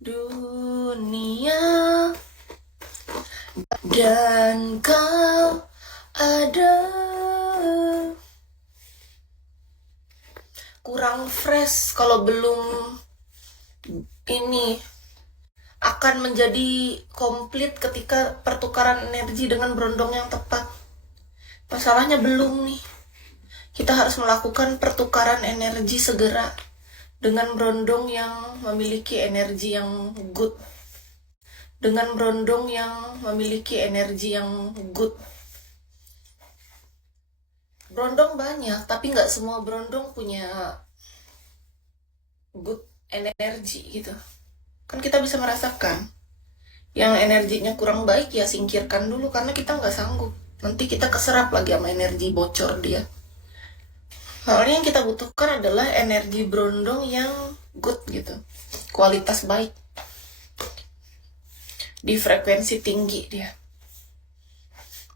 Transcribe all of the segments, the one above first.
dunia dan kau ada. Kurang fresh kalau belum ini akan menjadi komplit ketika pertukaran energi dengan berondong yang tepat. Masalahnya belum nih. Kita harus melakukan pertukaran energi segera dengan berondong yang memiliki energi yang good. Dengan berondong yang memiliki energi yang good. Berondong banyak, tapi nggak semua berondong punya good energi gitu. Kan kita bisa merasakan. Yang energinya kurang baik ya singkirkan dulu karena kita nggak sanggup. Nanti kita keserap lagi sama energi bocor dia. Soalnya yang kita butuhkan adalah energi berondong yang good gitu. Kualitas baik. Di frekuensi tinggi dia.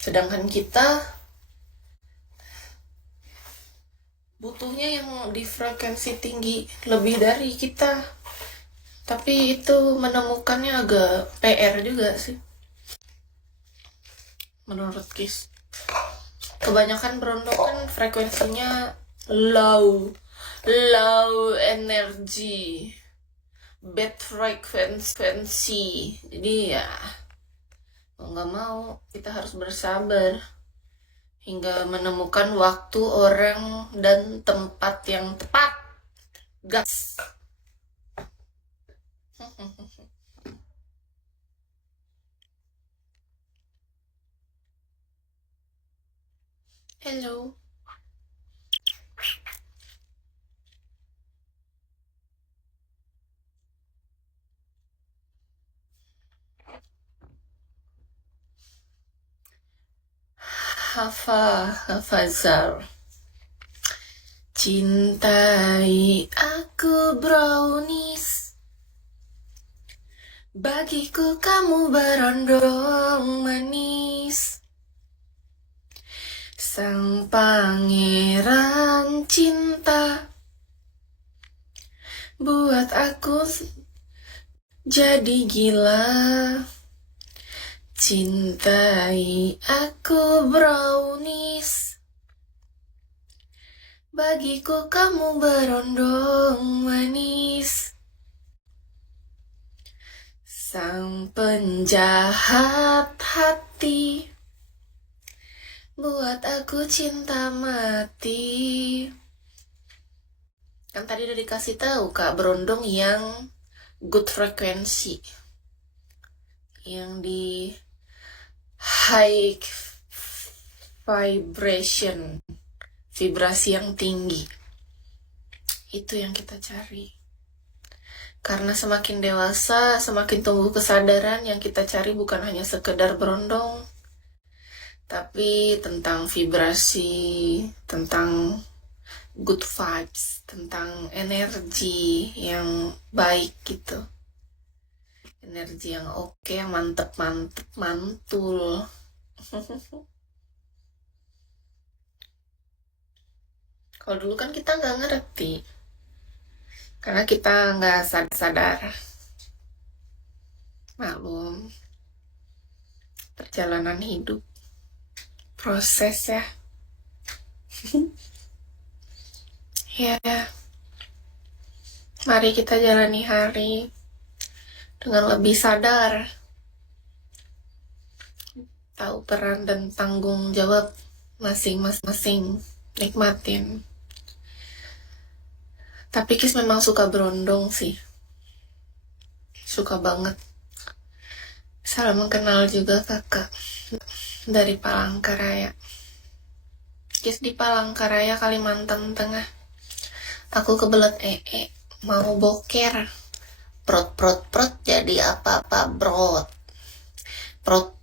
Sedangkan kita butuhnya yang di frekuensi tinggi lebih dari kita. Tapi itu menemukannya agak PR juga sih. Menurut Kis. Kebanyakan berondong kan frekuensinya low energy, bad frequency. Jadi ya mau nggak mau kita harus bersabar hingga menemukan waktu, orang, dan tempat yang tepat. Gas. Hello. Hafazar. Cintai aku brownies. Bagiku kamu berondong manis. Sang pangeran cinta. Buat aku jadi gila. Cintai aku brownies. Bagiku kamu berondong manis. Sang penjahat hati. Buat aku cinta mati. Kan tadi udah dikasih tahu Kak, berondong yang good frekuensi. Yang di high vibration, vibrasi yang tinggi. Itu yang kita cari. Karena semakin dewasa, semakin tumbuh kesadaran, yang kita cari bukan hanya sekedar berondong, tapi tentang vibrasi, tentang good vibes, tentang energi yang baik gitu. Energi yang oke, yang mantep, mantul. Kalau dulu kan kita nggak ngerti, karena kita nggak sadar. Maklum, perjalanan hidup, proses ya. Ya, mari kita jalani hari dengan lebih sadar, tahu peran dan tanggung jawab masing-masing, nikmatin. Tapi Kis memang suka berondong sih, suka banget. Salam kenal juga kakak dari Palangkaraya. Kis di Palangkaraya, Kalimantan Tengah. Aku kebelet mau boker. Prot jadi apa-apa brot. Prot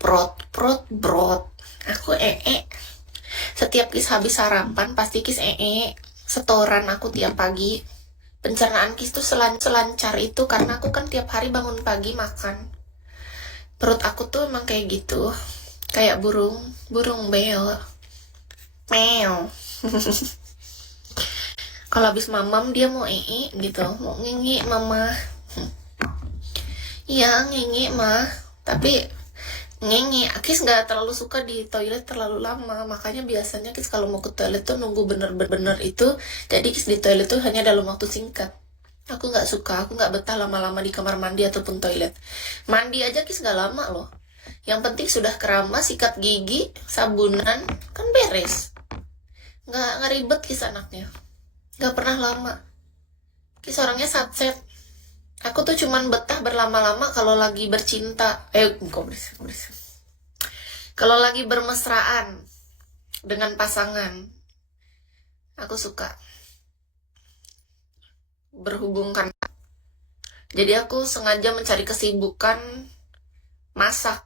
brot. Aku Setiap Kis habis sarapan pasti Kis setoran aku tiap pagi. Pencernaan Kis tuh selancar itu karena aku kan tiap hari bangun pagi makan. Perut aku tuh emang kayak gitu. Kayak burung beo. Meow. Kalau habis mamam dia mau gitu, mau ngingi mama. Iya, ngengi mah. Tapi ngengi, Akis nggak terlalu suka di toilet terlalu lama. Makanya biasanya Kis kalau mau ke toilet tuh nunggu bener-bener itu. Jadi Kis di toilet tuh hanya dalam waktu singkat. Aku nggak suka, aku nggak betah lama-lama di kamar mandi ataupun toilet. Mandi aja Kis nggak lama loh. Yang penting sudah keramas, sikat gigi, sabunan, kan beres. Nggak ribet Kis anaknya. Nggak pernah lama. Kis orangnya satset. Aku tuh cuman betah berlama-lama kalau lagi bercinta. Kok berisik. Kalau lagi bermesraan dengan pasangan, aku suka berhubungkan. Jadi aku sengaja mencari kesibukan masak.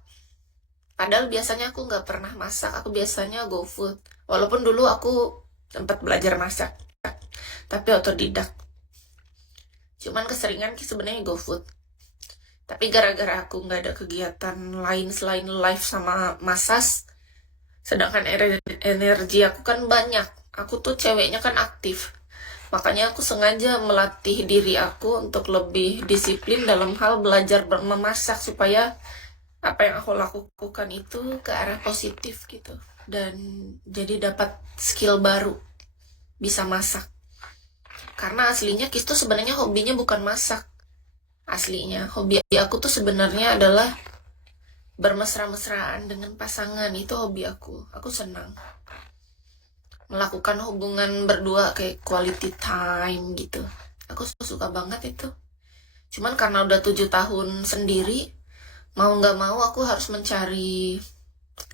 Padahal biasanya aku nggak pernah masak. Aku biasanya go food. Walaupun dulu aku sempat belajar masak, tapi otodidak. Cuman keseringan sebenarnya go food. Tapi gara-gara aku nggak ada kegiatan lain selain live sama masas, sedangkan energi aku kan banyak. Aku tuh ceweknya kan aktif. Makanya aku sengaja melatih diri aku untuk lebih disiplin dalam hal belajar memasak supaya apa yang aku lakukan itu ke arah positif gitu. Dan jadi dapat skill baru, bisa masak. Karena aslinya Kis tuh sebenarnya hobinya bukan masak. Aslinya hobi aku tuh sebenarnya adalah bermesra-mesraan dengan pasangan. Itu hobi aku. Aku senang melakukan hubungan berdua kayak quality time gitu. Aku suka banget itu. Cuman karena udah 7 tahun sendiri, mau nggak mau aku harus mencari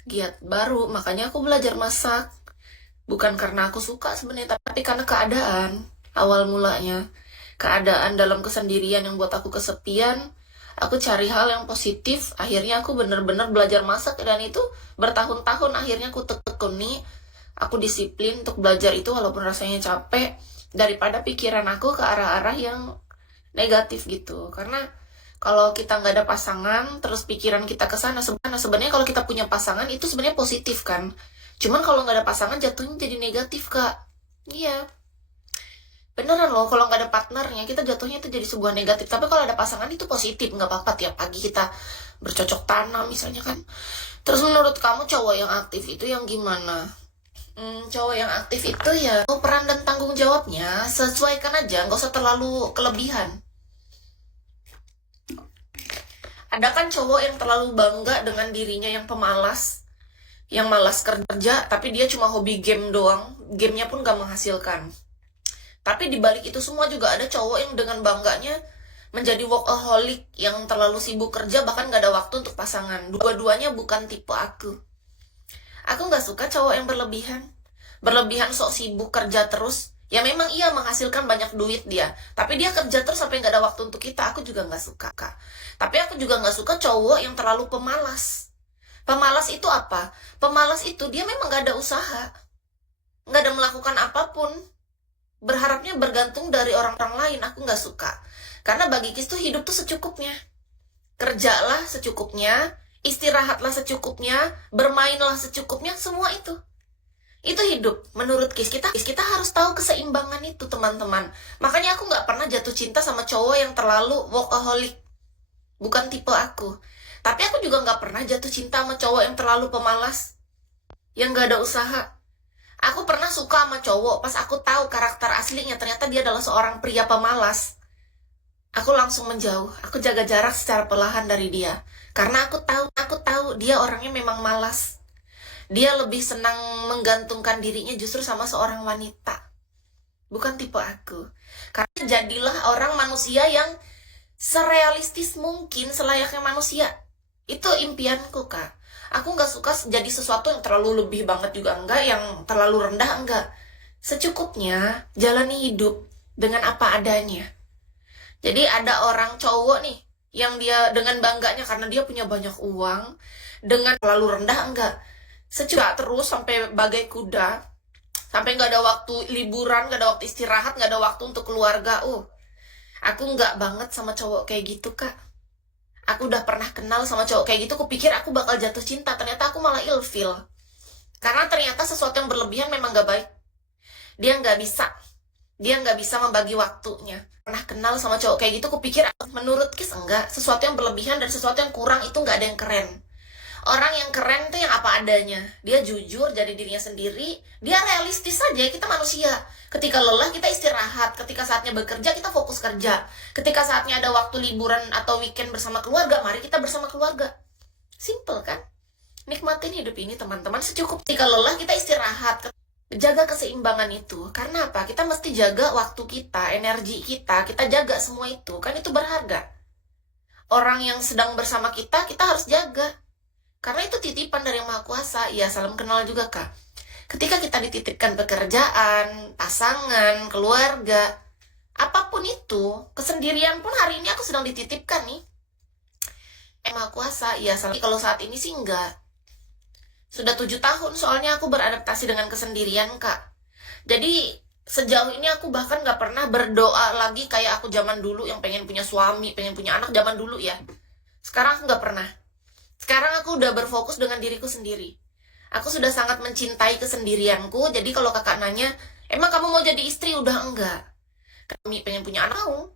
giat baru. Makanya aku belajar masak. Bukan karena aku suka sebenarnya, tapi karena keadaan. Awal mulanya keadaan dalam kesendirian yang buat aku kesepian, aku cari hal yang positif. Akhirnya aku bener-bener belajar masak, dan itu bertahun-tahun akhirnya aku tekuni. Aku disiplin untuk belajar itu walaupun rasanya capek, daripada pikiran aku ke arah-arah yang negatif gitu. Karena kalau kita nggak ada pasangan, terus pikiran kita ke sana, sebenarnya kalau kita punya pasangan itu sebenarnya positif kan. Cuman kalau nggak ada pasangan jatuhnya jadi negatif, Kak. Iya. Beneran loh, kalau nggak ada partnernya, kita jatuhnya itu jadi sebuah negatif. Tapi kalau ada pasangan itu positif, nggak apa-apa tiap pagi kita bercocok tanam misalnya kan. Terus menurut kamu cowok yang aktif itu yang gimana? Cowok yang aktif itu ya peran dan tanggung jawabnya sesuaikan aja, nggak usah terlalu kelebihan. Ada kan cowok yang terlalu bangga dengan dirinya yang pemalas, yang malas kerja, tapi dia cuma hobi game doang, gamenya pun gak menghasilkan. Tapi dibalik itu semua juga ada cowok yang dengan bangganya menjadi workaholic, yang terlalu sibuk kerja bahkan gak ada waktu untuk pasangan. Dua-duanya bukan tipe aku. Aku gak suka cowok yang berlebihan sok sibuk kerja terus. Ya memang iya menghasilkan banyak duit dia, tapi dia kerja terus sampai gak ada waktu untuk kita. Aku juga gak suka, Kak. Tapi aku juga gak suka cowok yang terlalu pemalas. Pemalas itu apa? Pemalas itu dia memang gak ada usaha, gak ada melakukan apapun, berharapnya bergantung dari orang-orang lain. Aku gak suka. Karena bagi Kis tuh hidup tuh secukupnya. Kerjalah secukupnya, istirahatlah secukupnya, bermainlah secukupnya, semua itu. Itu hidup. Menurut Kis, kita harus tahu keseimbangan itu, teman-teman. Makanya aku gak pernah jatuh cinta sama cowok yang terlalu workaholic. Bukan tipe aku. Tapi aku juga gak pernah jatuh cinta sama cowok yang terlalu pemalas, yang gak ada usaha. Aku pernah suka sama cowok pas aku tahu karakter aslinya ternyata dia adalah seorang pria pemalas. Aku langsung menjauh. Aku jaga jarak secara perlahan dari dia. Karena aku tahu dia orangnya memang malas. Dia lebih senang menggantungkan dirinya justru sama seorang wanita. Bukan tipe aku. Karena jadilah orang manusia yang serealistis mungkin, selayaknya manusia. Itu impianku, Kak. Aku gak suka jadi sesuatu yang terlalu lebih banget juga enggak, yang terlalu rendah enggak. Secukupnya, jalani hidup dengan apa adanya. Jadi ada orang cowok nih, yang dia dengan bangganya karena dia punya banyak uang, dengan terlalu rendah enggak. Secukupnya terus sampai bagai kuda, sampai gak ada waktu liburan, gak ada waktu istirahat, gak ada waktu untuk keluarga. Aku nggak banget sama cowok kayak gitu, Kak. Aku udah pernah kenal sama cowok kayak gitu, aku pikir aku bakal jatuh cinta. Ternyata aku malah ilfeel. Karena ternyata sesuatu yang berlebihan memang gak baik. Dia nggak bisa Dia nggak bisa membagi waktunya. Pernah kenal sama cowok kayak gitu, kupikir menurut Kis enggak. Sesuatu yang berlebihan dan sesuatu yang kurang itu nggak ada yang keren. Orang yang keren tuh yang apa adanya. Dia jujur jadi dirinya sendiri. Dia realistis saja, kita manusia. Ketika lelah kita istirahat. Ketika saatnya bekerja kita fokus kerja. Ketika saatnya ada waktu liburan atau weekend bersama keluarga, mari kita bersama keluarga. Simple kan? Nikmatin hidup ini teman-teman secukup. Ketika lelah kita istirahat. Jaga keseimbangan itu. Karena apa? Kita mesti jaga waktu kita, energi kita. Kita jaga semua itu. Kan itu berharga. Orang yang sedang bersama kita harus jaga. Karena itu titipan dari Yang Maha Kuasa. Ya, salam kenal juga, Kak. Ketika kita dititipkan pekerjaan, pasangan, keluarga, apapun itu, kesendirian pun hari ini aku sedang dititipkan nih. Yang Maha Kuasa. Ya, salam. Kalau saat ini sih enggak. Sudah 7 tahun soalnya aku beradaptasi dengan kesendirian, Kak. Jadi sejauh ini aku bahkan gak pernah berdoa lagi kayak aku zaman dulu yang pengen punya suami, pengen punya anak zaman dulu ya. Sekarang aku gak pernah. Sekarang aku udah berfokus dengan diriku sendiri. Aku sudah sangat mencintai kesendirianku. Jadi kalau kakak nanya, emang kamu mau jadi istri? Udah enggak. Kami pengen punya anak, mau.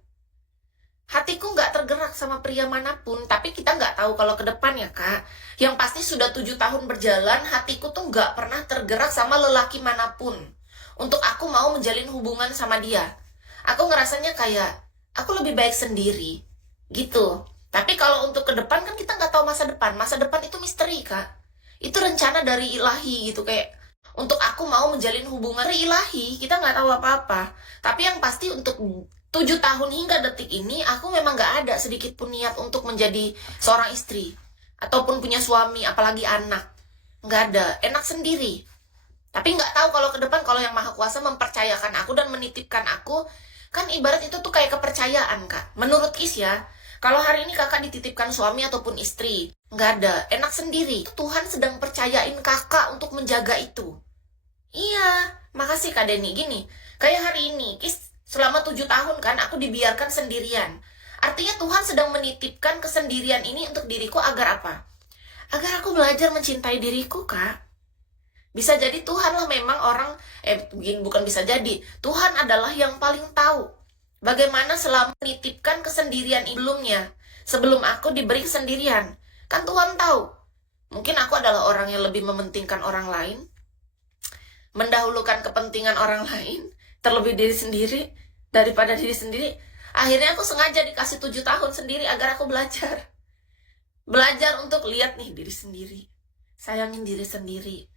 Hatiku nggak tergerak sama pria manapun, tapi kita nggak tahu kalau ke depan ya, Kak. Yang pasti sudah 7 tahun berjalan, hatiku tuh nggak pernah tergerak sama lelaki manapun. Untuk aku mau menjalin hubungan sama dia. Aku ngerasanya kayak, aku lebih baik sendiri. Gitu. Tapi kalau untuk ke depan kan kita nggak tahu masa depan. Masa depan itu misteri, Kak. Itu rencana dari ilahi gitu, kayak untuk aku mau menjalin hubungan dari ilahi, kita nggak tahu apa-apa. Tapi yang pasti untuk 7 tahun hingga detik ini, aku memang gak ada sedikit pun niat untuk menjadi seorang istri. Ataupun punya suami, apalagi anak. Gak ada, enak sendiri. Tapi gak tahu kalau ke depan, kalau Yang Maha Kuasa mempercayakan aku dan menitipkan aku, kan ibarat itu tuh kayak kepercayaan, Kak. Menurut Kis ya, kalau hari ini kakak dititipkan suami ataupun istri, gak ada, enak sendiri. Tuhan sedang percayain kakak untuk menjaga itu. Iya, makasih Kak Denny. Gini, kayak hari ini, Kis selama 7 tahun kan aku dibiarkan sendirian. Artinya Tuhan sedang menitipkan kesendirian ini untuk diriku agar apa? Agar aku belajar mencintai diriku, Kak. Bisa jadi Tuhan lah memang orang, bukan bisa jadi. Tuhan adalah yang paling tahu bagaimana selama menitipkan kesendirian sebelumnya. Sebelum aku diberi kesendirian. Kan Tuhan tahu. Mungkin aku adalah orang yang lebih mementingkan orang lain. Mendahulukan kepentingan orang lain. Terlebih diri sendiri daripada diri sendiri. Akhirnya aku sengaja dikasih 7 tahun sendiri agar aku belajar untuk lihat nih diri sendiri, sayangin diri sendiri,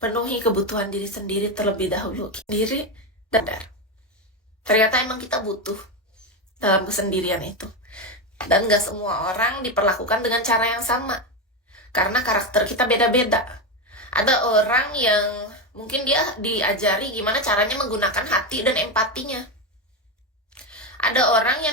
penuhi kebutuhan diri sendiri terlebih dahulu. Diri sadar ternyata emang kita butuh dalam kesendirian itu. Dan gak semua orang diperlakukan dengan cara yang sama, karena karakter kita beda-beda. Ada orang yang mungkin dia diajari gimana caranya menggunakan hati dan empatinya. Ada orang yang